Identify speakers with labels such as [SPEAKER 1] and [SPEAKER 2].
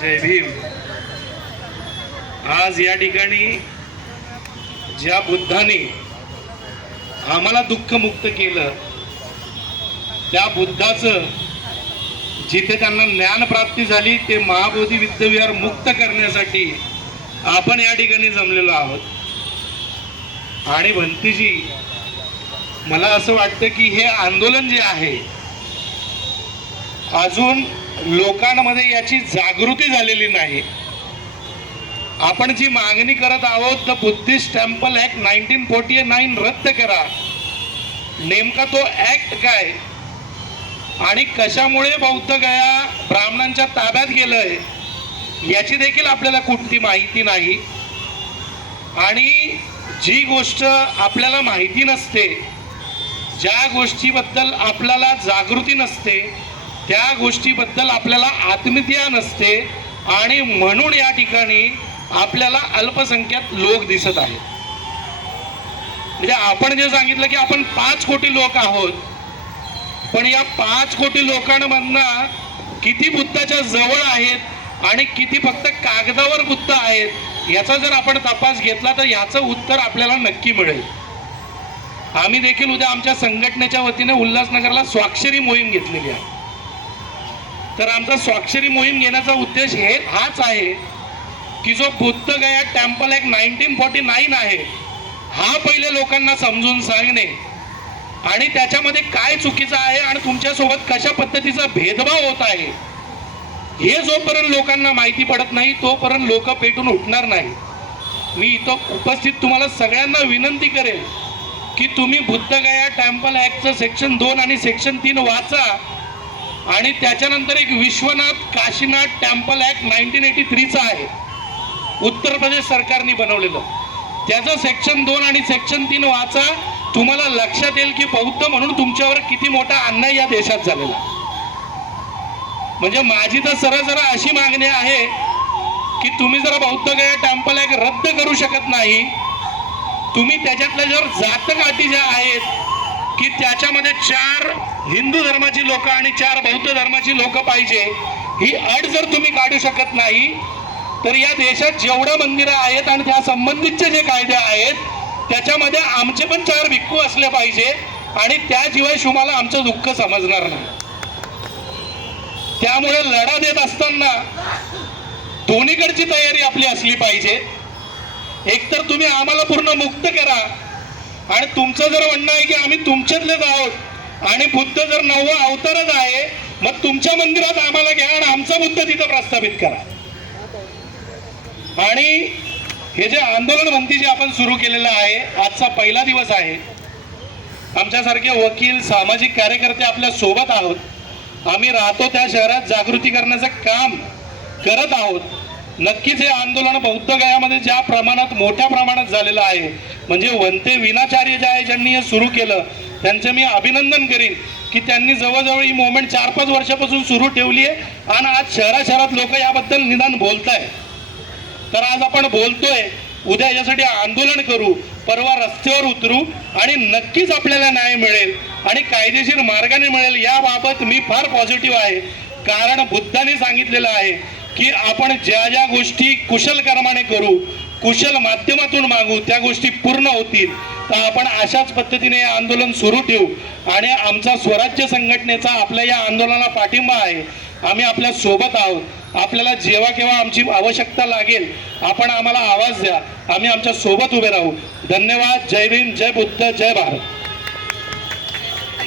[SPEAKER 1] जय भीम आज या ठिकाणी ज्या बुद्धाने आम्हाला दुःख मुक्त केलं त्या बुद्धाच जिथे त्यांना प्राप्ती झाली ते महाबोधी विद्याविहार मुक्त करण्यासाठी आपण या ठिकाणी जमलेलो आहोत आणि भंतीजी मला असं वाटतं की हे आंदोलन जे आहे अजून लोकांमध्ये याची जागृती झालेली नाही आपण जी मागणी करत आहोत तर Buddhist temple act nineteen forty nine रद्द करा नेमका तो ऍक्ट काय आणि कशामुळे बौद्ध गया ब्राह्मणांच्या ताब्यात गेलंय याची देखील आपल्याला कुठली माहिती नाही आणि जी गोष्ट आपल्याला माहिती नसते ज्या गोष्टीबद्दल आपल्याला जागृती नसते त्या गोष्टीबद्दल आपल्याला आत्मज्ञान नसते आणि म्हणून या ठिकाणी आपल्याला अल्पसंख्यात लोक दिसत आहेत म्हणजे आपण जे सांगितलं की आपण पाच कोटी लोक आहोत पण या पाच कोटी लोकांमधनं किती बुद्धाच्या जवळ आहेत आणि किती फक्त कागदावर बुद्ध आहेत याचा जर आपण तपास घेतला तर याचं उत्तर आपल्याला नक्की मिळेल आम्ही देखील उद्या आमच्या संघटनेच्या वतीने उल्हासनगरला स्वाक्षरी मोहीम घेतलेली आहे तर आमचा स्वाक्षरी मोहीम घेण्याचा उद्देश हे हाच आहे की जो बुद्धगया टेम्पल एक नाईन्टीन फॉर्टी नाईन आहे हा पहिले लोकांना समजून सांगणे आणि त्याच्यामध्ये काय चुकीचं आहे आणि तुमच्यासोबत कशा पद्धतीचा भेदभाव होत आहे हे जोपर्यंत लोकांना माहिती पडत नाही तोपर्यंत लोक पेटून उठणार नाही मी इथं उपस्थित तुम्हाला सगळ्यांना विनंती करेल की तुम्ही बुद्धगया टेम्पल ॲक्टचं सेक्शन दोन आणि सेक्शन तीन वाचा आणि त्याच्यानंतर एक Vishwanath Kashinath temple act nineteen eighty थ्रीचा आहे उत्तर प्रदेश सरकारने बनवलेलं त्याचं सेक्शन दोन आणि सेक्शन तीन वाचा तुम्हाला लक्षात येईल की बौद्ध म्हणून तुमच्यावर किती मोठा अन्याय या देशात झालेला म्हणजे माझी तर सरळ सरळ अशी मागणी आहे की तुम्ही जरा बौद्ध गया टेम्पल ऍक्ट रद्द करू शकत नाही तुम्ही त्याच्यातल्या जर जातक अटी ज्या आहेत की त्याच्यामध्ये चार हिंदू धर्माची लोक आणि चार बौद्ध धर्माची लोक पाहिजे ही अट जर तुम्ही काढू शकत नाही तर या देशात जेवढं मंदिरं आहेत आणि त्या संबंधितचे जे कायदे आहेत त्याच्यामध्ये आमचे पण चार भिक्खू असले पाहिजे आणि त्याशिवाय शुमाला आमचं दुःख समजणार नाही त्यामुळे लढा देत असताना दोन्हीकडची तयारी आपली असली पाहिजे एकतर तुम्ही आम्हाला पूर्ण मुक्त करा आणि तुमचं जर म्हणणं आहे की आम्ही तुमच्यातलेच आहोत आणि बुद्ध जर नववा अवतारच आहे मग तुमच्या मंदिरात आम्हाला घ्या आणि आमचा बुद्ध तिथं प्रस्थापित करा आणि हे जे आंदोलन म्हणती जे आपण सुरू केलेलं आहे आजचा पहिला दिवस आहे आमच्यासारखे वकील सामाजिक कार्यकर्ते आपल्या सोबत आहोत आम्ही राहतो त्या शहरात जागृती करण्याचं काम करत आहोत नक्कीच हे आंदोलन बौद्ध गयामध्ये ज्या प्रमाणात मोठ्या प्रमाणात झालेलं आहे म्हणजे वंते विनाचार्य जे आहे ज्यांनी हे सुरू केलं त्यांचं मी अभिनंदन करीन की त्यांनी जवळजवळ ही मुवमेंट चार पाच वर्षापासून सुरू ठेवली आहे आणि आज शहरा शहरात लोक याबद्दल निदान बोलत आहे तर आज आपण बोलतोय उद्या यासाठी आंदोलन करू परवा रस्त्यावर उतरू आणि नक्कीच आपल्याला न्याय मिळेल आणि कायदेशीर मार्गाने मिळेल याबाबत मी फार पॉझिटिव्ह आहे कारण बुद्धाने सांगितलेलं आहे की आपण ज्या ज्या गोष्टी कुशल कर्माने करू कुशल माध्यमातून मागू त्या गोष्टी पूर्ण होतील तर आपण अशाच पद्धतीने हे आंदोलन सुरू ठेवू आणि आमचा स्वराज्य संघटनेचा आपल्या या आंदोलनाला पाठिंबा आहे आम्ही आपल्या सोबत आहोत आपल्याला जेव्हा केव्हा आमची आवश्यकता लागेल आपण आम्हाला आवाज द्या आम्ही आमच्या सोबत उभे राहू धन्यवाद जय भीम जय बुद्ध जय भारत